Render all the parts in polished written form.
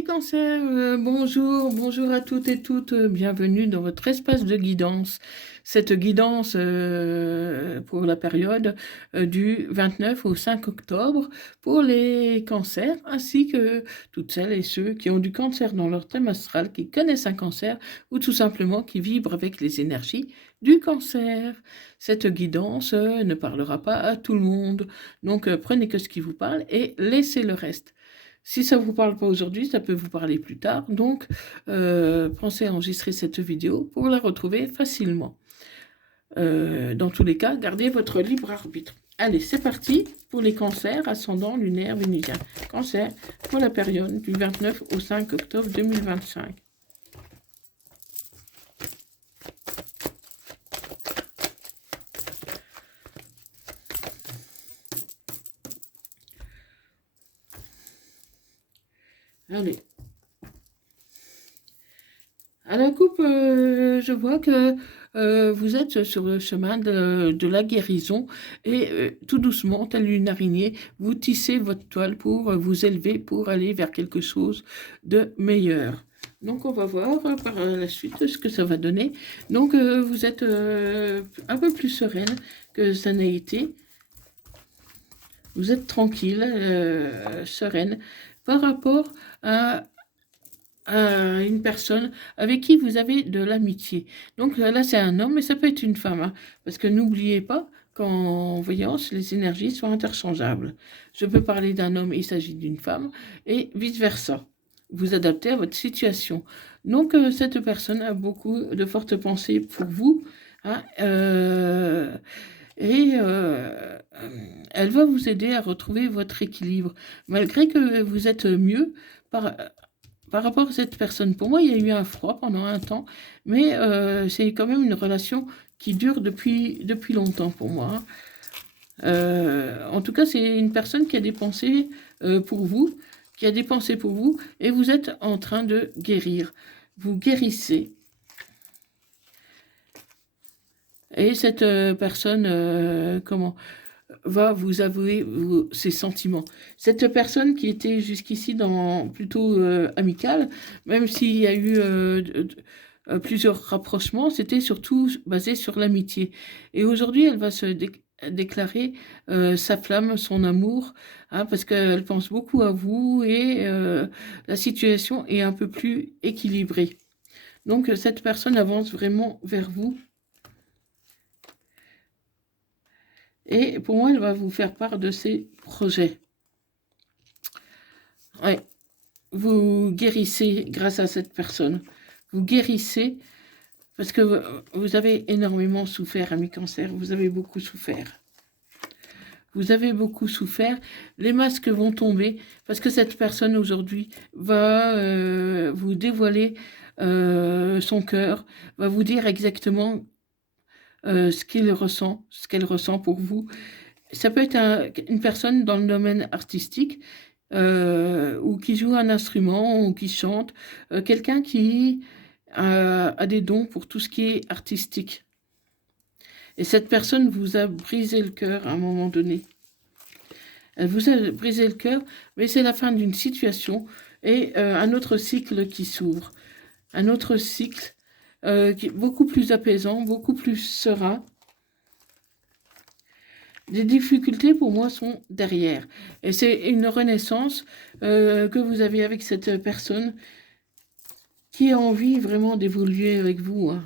Mes cancers, bonjour à toutes et toutes, bienvenue dans votre espace de guidance. Cette guidance pour la période du 29 au 5 octobre pour les cancers, ainsi que toutes celles et ceux qui ont du cancer dans leur thème astral, qui connaissent un cancer ou tout simplement qui vibrent avec les énergies du cancer. Cette guidance ne parlera pas à tout le monde, donc prenez que ce qui vous parle et laissez le reste. Si ça ne vous parle pas aujourd'hui, ça peut vous parler plus tard. Donc, pensez à enregistrer cette vidéo pour la retrouver facilement. Dans tous les cas, gardez votre libre arbitre. Allez, c'est parti pour les cancers, ascendant lunaire vénusien. Cancer pour la période du 29 au 5 octobre 2025. Allez. À la coupe, je vois que vous êtes sur le chemin de la guérison et tout doucement, telle une araignée, vous tissez votre toile pour vous élever, pour aller vers quelque chose de meilleur. Donc on va voir par la suite ce que ça va donner. Donc vous êtes un peu plus sereine que ça n'a été. Vous êtes tranquille, sereine par rapport à une personne avec qui vous avez de l'amitié. Donc là, c'est un homme, mais ça peut être une femme, hein, parce que n'oubliez pas qu'en voyance, les énergies sont interchangeables. Je peux parler d'un homme, il s'agit d'une femme, et vice-versa. Vous adaptez à votre situation. Donc cette personne a beaucoup de fortes pensées pour vous, hein, et elle va vous aider à retrouver votre équilibre. Malgré que vous êtes mieux par rapport à cette personne. Pour moi, il y a eu un froid pendant un temps, mais c'est quand même une relation qui dure depuis longtemps pour moi, hein. En tout cas, c'est une personne qui a des pensées pour vous, et vous êtes en train de guérir. Vous guérissez. Et cette personne, va vous avouer ses sentiments. Cette personne qui était jusqu'ici plutôt amicale, même s'il y a eu plusieurs rapprochements, c'était surtout basé sur l'amitié. Et aujourd'hui, elle va se déclarer sa flamme, son amour, hein, parce qu'elle pense beaucoup à vous et la situation est un peu plus équilibrée. Donc cette personne avance vraiment vers vous. Et pour moi, elle va vous faire part de ses projets. Ouais. Vous guérissez grâce à cette personne. Vous guérissez parce que vous avez énormément souffert, ami cancer. Vous avez beaucoup souffert. Vous avez beaucoup souffert. Les masques vont tomber parce que cette personne aujourd'hui va vous dévoiler son cœur, va vous dire exactement ce qu'elle ressent pour vous. Ça peut être une personne dans le domaine artistique ou qui joue un instrument ou qui chante, quelqu'un qui a des dons pour tout ce qui est artistique. Et cette personne vous a brisé le cœur à un moment donné. Elle vous a brisé le cœur, mais c'est la fin d'une situation et un autre cycle qui s'ouvre. Un autre cycle qui est beaucoup plus apaisant, beaucoup plus serein. Les difficultés, pour moi, sont derrière. Et c'est une renaissance que vous avez avec cette personne qui a envie vraiment d'évoluer avec vous, hein.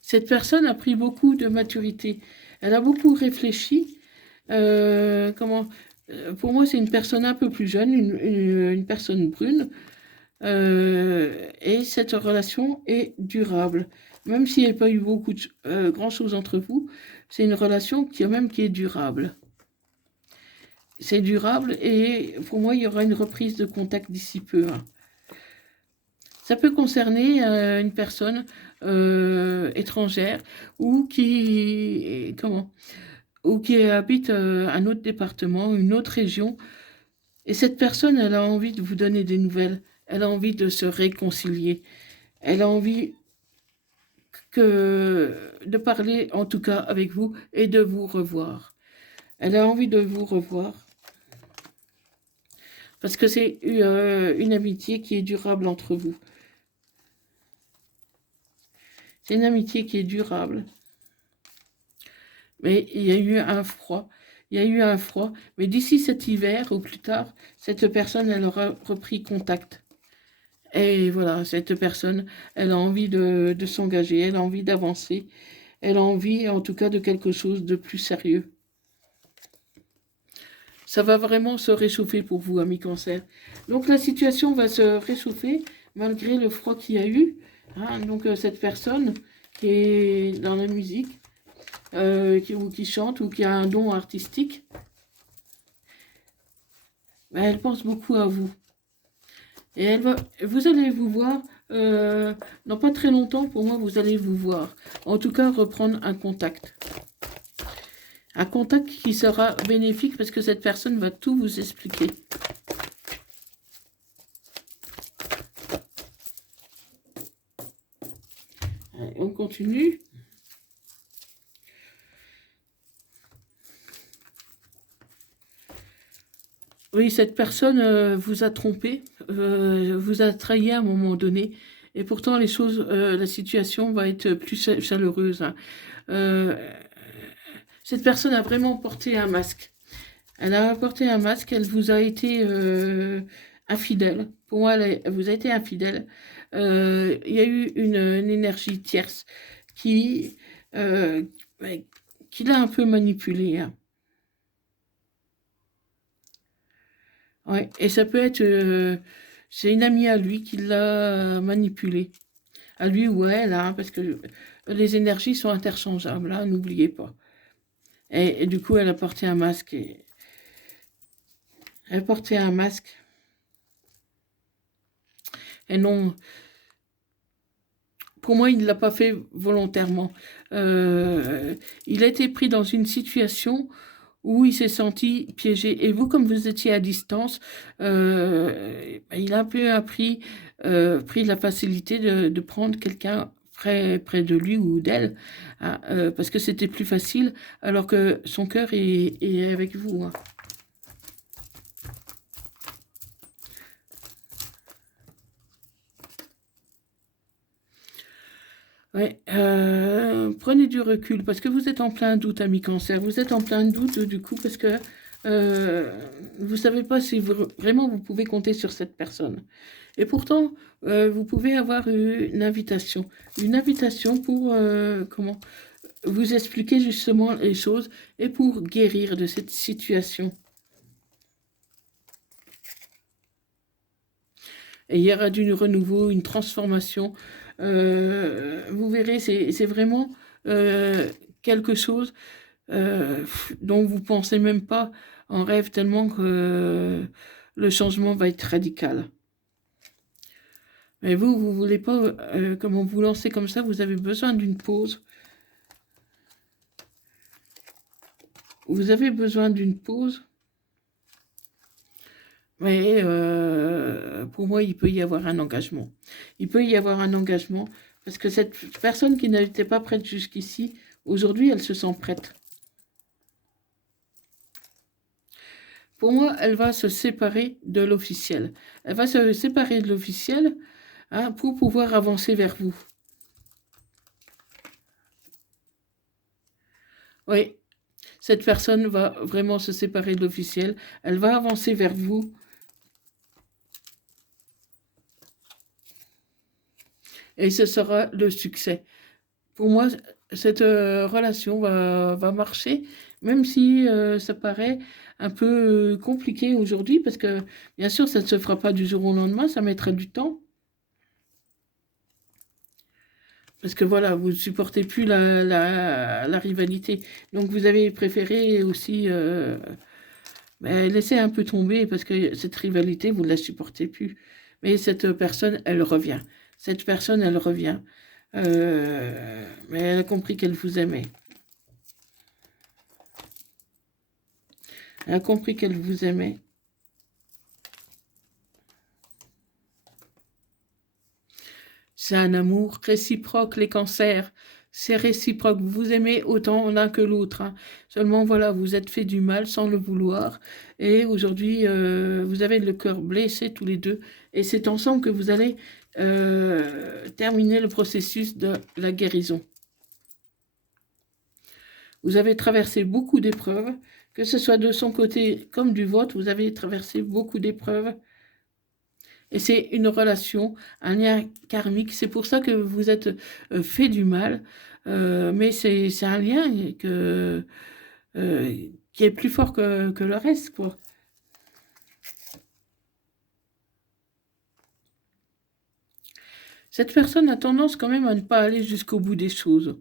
Cette personne a pris beaucoup de maturité. Elle a beaucoup réfléchi. Pour moi, c'est une personne un peu plus jeune, une personne brune. Et cette relation est durable. Même s'il n'y a pas eu grand-chose entre vous, c'est une relation qui est durable. C'est durable et pour moi, il y aura une reprise de contact d'ici peu, hein. Ça peut concerner une personne étrangère ou qui habite un autre département, une autre région. Et cette personne, elle a envie de vous donner des nouvelles. Elle a envie de se réconcilier. Elle a envie de parler, en tout cas, avec vous et de vous revoir. Elle a envie de vous revoir. Parce que c'est une amitié qui est durable entre vous. C'est une amitié qui est durable. Mais il y a eu un froid. Il y a eu un froid. Mais d'ici cet hiver, ou plus tard, cette personne, elle aura repris contact. Et voilà, cette personne, elle a envie de s'engager, elle a envie d'avancer, elle a envie, en tout cas, de quelque chose de plus sérieux. Ça va vraiment se réchauffer pour vous, amis cancer. Donc la situation va se réchauffer malgré le froid qu'il y a eu. Hein. Donc cette personne qui est dans la musique, ou qui chante, ou qui a un don artistique, ben, elle pense beaucoup à vous. Et vous allez vous voir, dans pas très longtemps, pour moi, vous allez vous voir. En tout cas, reprendre un contact. Un contact qui sera bénéfique parce que cette personne va tout vous expliquer. Allez, on continue. Oui, cette personne vous a trompé, vous a trahi à un moment donné. Et pourtant, les choses, la situation va être plus chaleureuse. Hein. Cette personne a vraiment porté un masque. Elle a porté un masque, elle vous a été infidèle. Pour moi, elle vous a été infidèle. Il y a eu une énergie tierce qui, euh, qui l'a un peu manipulée. Hein. Ouais, et ça peut être, c'est une amie à lui qui l'a manipulé. À lui ou à elle, hein, parce que les énergies sont interchangeables, hein, n'oubliez pas. Et du coup, elle a porté un masque. Elle portait un masque. Et non, pour moi, il ne l'a pas fait volontairement. Il a été pris dans une situation où il s'est senti piégé. Et vous, comme vous étiez à distance, il a un peu pris la facilité de prendre quelqu'un près de lui ou d'elle, hein, parce que c'était plus facile, alors que son cœur est avec vous. Hein. Ouais, prenez du recul parce que vous êtes en plein doute, ami cancer. Vous êtes en plein doute du coup parce que vous savez pas si vraiment vous pouvez compter sur cette personne. Et pourtant, vous pouvez avoir une invitation pour comment vous expliquer justement les choses et pour guérir de cette situation. Et il y aura du renouveau, une transformation. Vous verrez, c'est vraiment quelque chose dont vous pensez même pas en rêve tellement que le changement va être radical. Mais vous voulez pas, comment vous lancer comme ça, vous avez besoin d'une pause. Vous avez besoin d'une pause. Mais pour moi, il peut y avoir un engagement. Il peut y avoir un engagement parce que cette personne qui n'était pas prête jusqu'ici, aujourd'hui, elle se sent prête. Pour moi, elle va se séparer de l'officiel. Elle va se séparer de l'officiel, hein, pour pouvoir avancer vers vous. Oui, cette personne va vraiment se séparer de l'officiel. Elle va avancer vers vous. Et ce sera le succès. Pour moi, cette relation va marcher, même si ça paraît un peu compliqué aujourd'hui, parce que bien sûr, ça ne se fera pas du jour au lendemain, ça mettra du temps. Parce que voilà, vous ne supportez plus la rivalité. Donc vous avez préféré aussi laisser un peu tomber, parce que cette rivalité, vous ne la supportez plus. Mais cette personne, elle revient. Cette personne, elle revient. Mais elle a compris qu'elle vous aimait. Elle a compris qu'elle vous aimait. C'est un amour réciproque, les cancers. C'est réciproque, vous aimez autant l'un que l'autre, hein. Seulement, voilà, vous êtes fait du mal sans le vouloir. Et aujourd'hui, vous avez le cœur blessé tous les deux. Et c'est ensemble que vous allez terminer le processus de la guérison. Vous avez traversé beaucoup d'épreuves, que ce soit de son côté comme du vôtre, vous avez traversé beaucoup d'épreuves. Et c'est une relation, un lien karmique. C'est pour ça que vous êtes fait du mal. Mais c'est un lien qui est plus fort que le reste, quoi. Cette personne a tendance quand même à ne pas aller jusqu'au bout des choses.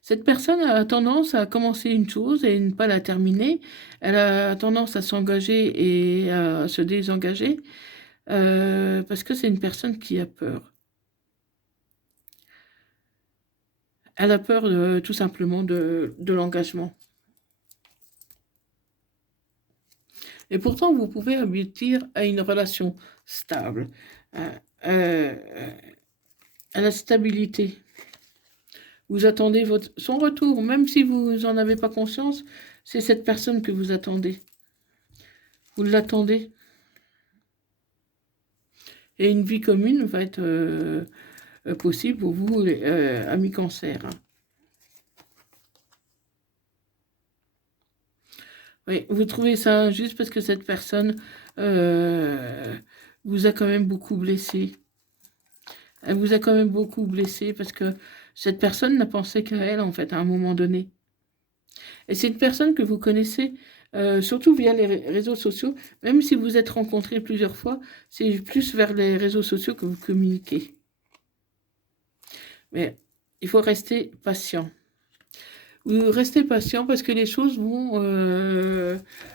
Cette personne a tendance à commencer une chose et ne pas la terminer. Elle a tendance à s'engager et à se désengager parce que c'est une personne qui a peur. Elle a peur tout simplement de l'engagement. Et pourtant, vous pouvez aboutir à une relation stable, à la stabilité. Vous attendez son retour, même si vous n'en avez pas conscience, c'est cette personne que vous attendez. Vous l'attendez. Et une vie commune va être possible pour vous, amis cancer. Oui, vous trouvez ça injuste parce que cette personne vous a quand même beaucoup blessé. Elle vous a quand même beaucoup blessé parce que cette personne n'a pensé qu'à elle, en fait, à un moment donné. Et c'est une personne que vous connaissez, surtout via les réseaux sociaux. Même si vous êtes rencontrés plusieurs fois, c'est plus vers les réseaux sociaux que vous communiquez. Mais il faut rester patient. Vous restez patient parce que les choses vont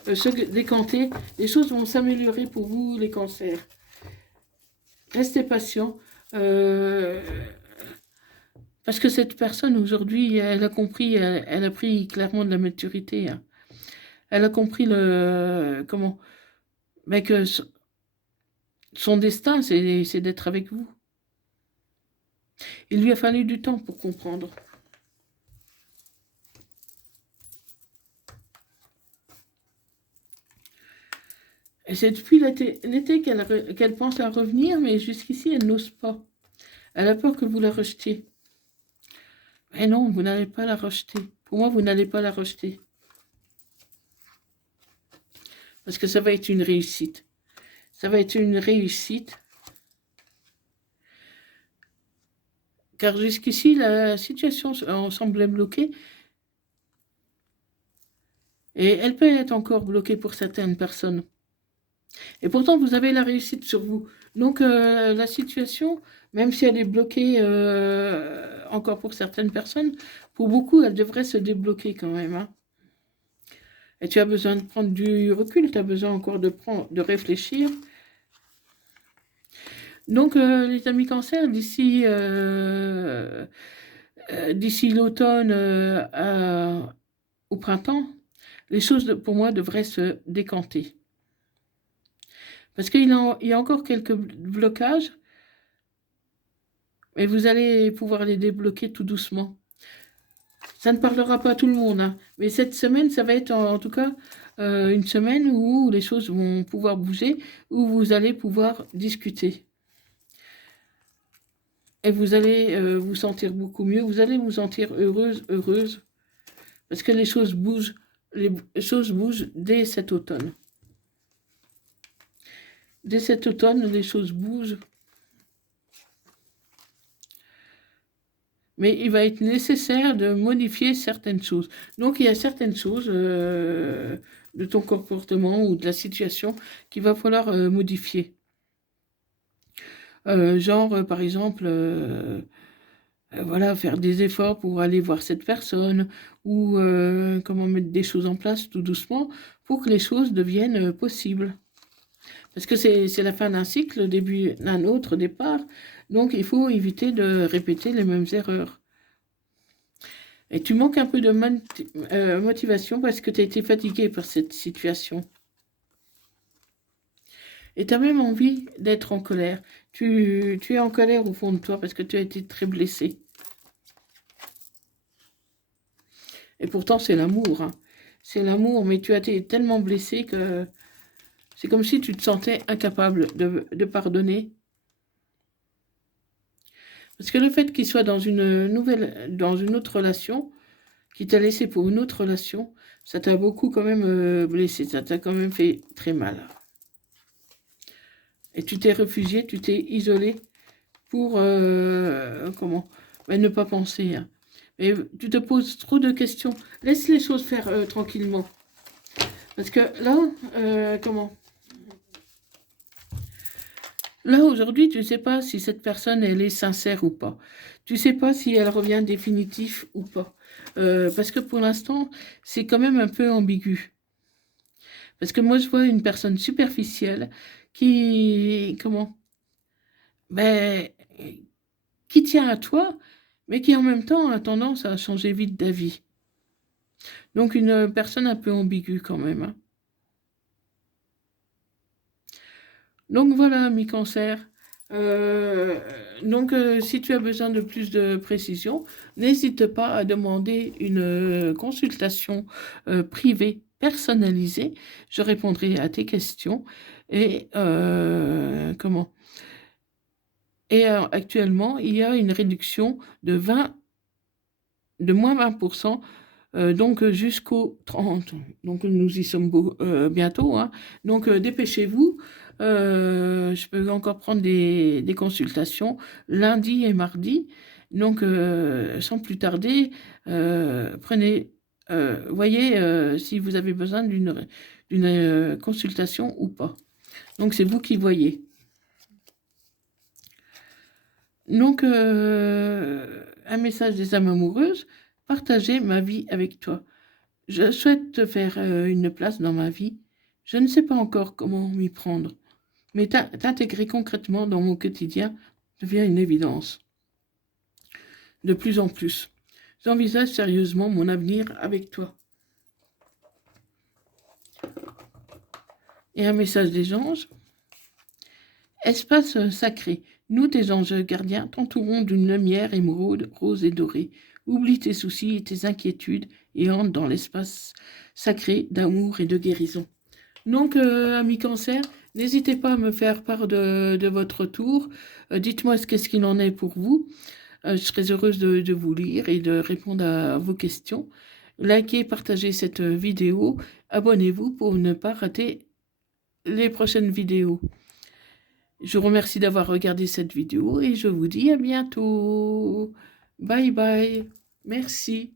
se décanter, les choses vont s'améliorer pour vous, les cancers. Restez patient. Parce que cette personne, aujourd'hui, elle a compris, elle a pris clairement de la maturité. Hein. Elle a compris que son destin, c'est d'être avec vous. Il lui a fallu du temps pour comprendre. Et c'est depuis l'été qu'elle pense à revenir, mais jusqu'ici, elle n'ose pas. Elle a peur que vous la rejetiez. Mais non, vous n'allez pas la rejeter. Pour moi, vous n'allez pas la rejeter. Parce que ça va être une réussite. Ça va être une réussite. Car jusqu'ici, la situation semblait bloquée. Et elle peut être encore bloquée pour certaines personnes. Et pourtant, vous avez la réussite sur vous. Donc, la situation, même si elle est bloquée encore pour certaines personnes, pour beaucoup, elle devrait se débloquer quand même. Hein. Et tu as besoin de prendre du recul, tu as besoin encore de réfléchir. Donc, les amis cancer, d'ici l'automne au printemps, les choses, pour moi, devraient se décanter. Parce qu'il y a encore quelques blocages, mais vous allez pouvoir les débloquer tout doucement. Ça ne parlera pas à tout le monde, hein, mais cette semaine, ça va être en tout cas une semaine où les choses vont pouvoir bouger, où vous allez pouvoir discuter. Et vous allez vous sentir beaucoup mieux, vous allez vous sentir heureuse, parce que les choses bougent dès cet automne. Dès cet automne, les choses bougent. Mais il va être nécessaire de modifier certaines choses. Donc, il y a certaines choses de ton comportement ou de la situation qu'il va falloir modifier. Par exemple, voilà, faire des efforts pour aller voir cette personne ou comment mettre des choses en place tout doucement pour que les choses deviennent possibles. Parce que c'est la fin d'un cycle, le début d'un autre départ. Donc, il faut éviter de répéter les mêmes erreurs. Et tu manques un peu de motivation parce que tu as été fatigué par cette situation. Et tu as même envie d'être en colère. Tu es en colère au fond de toi parce que tu as été très blessé. Et pourtant, c'est l'amour. Hein. C'est l'amour, mais tu as été tellement blessé que c'est comme si tu te sentais incapable de pardonner. Parce que le fait qu'il soit dans dans une autre relation, qu'il t'a laissé pour une autre relation, ça t'a beaucoup quand même blessé, ça t'a quand même fait très mal. Et tu t'es réfugié, tu t'es isolé pour, comment, ben, ne pas penser. Hein. Mais tu te poses trop de questions. Laisse les choses faire tranquillement. Parce que là, comment? Là, aujourd'hui, tu ne sais pas si cette personne, elle est sincère ou pas. Tu ne sais pas si elle revient définitif ou pas. Parce que pour l'instant, c'est quand même un peu ambigu. Parce que moi, je vois une personne superficielle qui, comment, ben, qui tient à toi, mais qui en même temps a tendance à changer vite d'avis. Donc, une personne un peu ambiguë quand même. Hein. Donc voilà, mi-cancer. Si tu as besoin de plus de précision, n'hésite pas à demander une consultation privée personnalisée. Je répondrai à tes questions. Et comment? Et actuellement, il y a une réduction de moins 20%, donc jusqu'au 30. Donc nous y sommes bientôt. Hein. Donc dépêchez-vous. Je peux encore prendre des consultations lundi et mardi. Donc sans plus tarder, prenez, voyez si vous avez besoin d'une consultation ou pas. Donc c'est vous qui voyez. Donc, un message des âmes amoureuses, partager ma vie avec toi. Je souhaite te faire une place dans ma vie. Je ne sais pas encore comment m'y prendre, mais t'intégrer concrètement dans mon quotidien devient une évidence. De plus en plus, j'envisage sérieusement mon avenir avec toi. Et un message des anges. Espace sacré, nous tes anges gardiens t'entourons d'une lumière émeraude, rose et dorée. Oublie tes soucis et tes inquiétudes et entre dans l'espace sacré d'amour et de guérison. Donc, amis cancer, n'hésitez pas à me faire part de votre retour. Dites-moi qu'est-ce qu'il en est pour vous. Je serais heureuse de vous lire et de répondre à vos questions. Likez, partagez cette vidéo. Abonnez-vous pour ne pas rater les prochaines vidéos. Je vous remercie d'avoir regardé cette vidéo et je vous dis à bientôt. Bye bye. Merci.